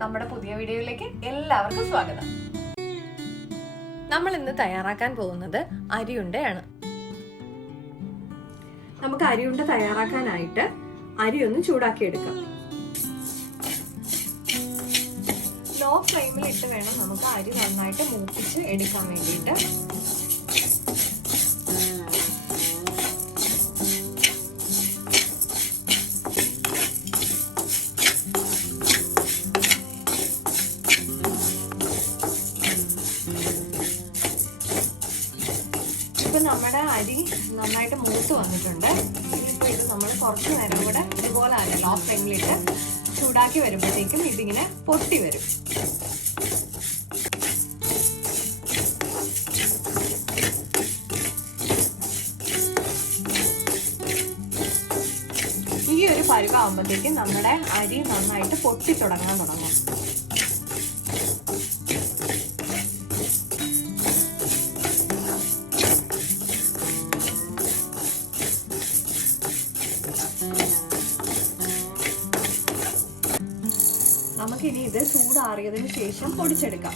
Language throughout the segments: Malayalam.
നമ്മുടെ പുതിയ വീഡിയോയിലേക്ക് എല്ലാവർക്കും സ്വാഗതം. നമ്മൾ ഇന്ന് തയ്യാറാക്കാൻ പോകുന്നത് അരിയുണ്ടയാണ്. നമുക്ക് അരിയുണ്ട തയ്യാറാക്കാനായിട്ട് അരി ഒന്ന് ചൂടാക്കി എടുക്കാം. ലോ ഫ്ലെയിമിൽ ഇട്ട് വേണം നമുക്ക് അരി നന്നായിട്ട് മൂപ്പിച്ച് എടുക്കാൻ വേണ്ടിയിട്ട്. ഇപ്പൊ നമ്മുടെ അരി നന്നായിട്ട് മൂത്ത് വന്നിട്ടുണ്ട്. ഇനിയിപ്പോൾ ഇത് നമ്മൾ കുറച്ച് നേരം കൂടെ ഇതുപോലെ തന്നെ ലോ ഫ്ലെയിമിലിട്ട് ചൂടാക്കി വരുമ്പോഴത്തേക്കും ഇതിങ്ങനെ പൊട്ടി വരും. ഈ ഒരു പരുവാകുമ്പോഴത്തേക്കും നമ്മുടെ അരി നന്നായിട്ട് പൊട്ടി തുടങ്ങും. നമുക്കിനി ഇത് ചൂടാറിയതിന് ശേഷം പൊടിച്ചെടുക്കാം.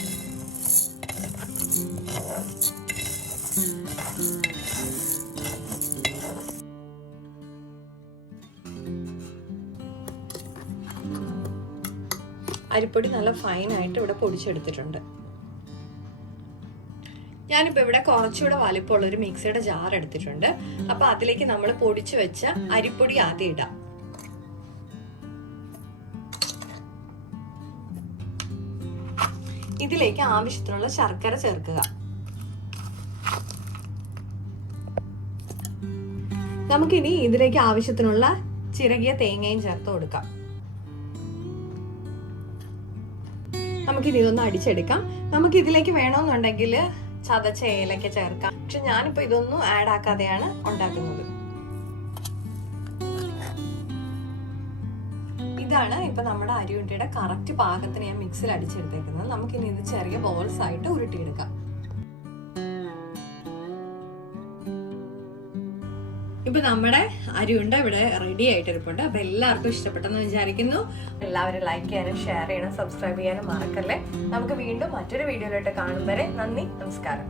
അരിപ്പൊടി നല്ല ഫൈനായിട്ട് ഇവിടെ പൊടിച്ചെടുത്തിട്ടുണ്ട്. ഞാനിപ്പോ ഇവിടെ കുറച്ചുകൂടെ വലിപ്പമുള്ള ഒരു മിക്സിയുടെ ജാർ എടുത്തിട്ടുണ്ട്. അപ്പൊ അതിലേക്ക് നമ്മൾ പൊടിച്ചു വെച്ച അരിപ്പൊടി ആദ്യം ഇടാം. ഇതിലേക്ക് ആവശ്യത്തിനുള്ള ശർക്കര ചേർക്കുക. നമുക്കിനി ഇതിലേക്ക് ആവശ്യത്തിനുള്ള ചിരകിയ തേങ്ങയും ചേർത്ത് കൊടുക്കാം. നമുക്കിനി ഇതൊന്ന് അടിച്ചെടുക്കാം. നമുക്ക് ഇതിലേക്ക് വേണമെന്നുണ്ടെങ്കിൽ ചതച്ച ഏലക്ക ചേർക്കാം. പക്ഷെ ഞാനിപ്പോ ഇതൊന്നും ആഡ് ആക്കാതെയാണ് ഉണ്ടാക്കുന്നത്. ഇതാണ് ഇപ്പൊ നമ്മുടെ അരിയുണ്ടയുടെ കറക്റ്റ് പാകത്തിന് ഞാൻ മിക്സിൽ അടിച്ചെടുത്തേക്കുന്നത്. നമുക്കിനി ഇത് ചെറിയ ബോൾസ് ആയിട്ട് ഉരുട്ടിയെടുക്കാം. ഇപ്പൊ നമ്മുടെ അരിയുണ്ട ഇവിടെ റെഡി ആയിട്ടിരിപ്പുണ്ട്. അപ്പൊ എല്ലാവർക്കും ഇഷ്ടപ്പെട്ടെന്ന് വിചാരിക്കുന്നു. എല്ലാവരും ലൈക്ക് ചെയ്യാനും ഷെയർ ചെയ്യാനും സബ്സ്ക്രൈബ് ചെയ്യാനും മറക്കല്ലേ. നമുക്ക് വീണ്ടും മറ്റൊരു വീഡിയോയിലോട്ട് കാണും വരെ നന്ദി, നമസ്കാരം.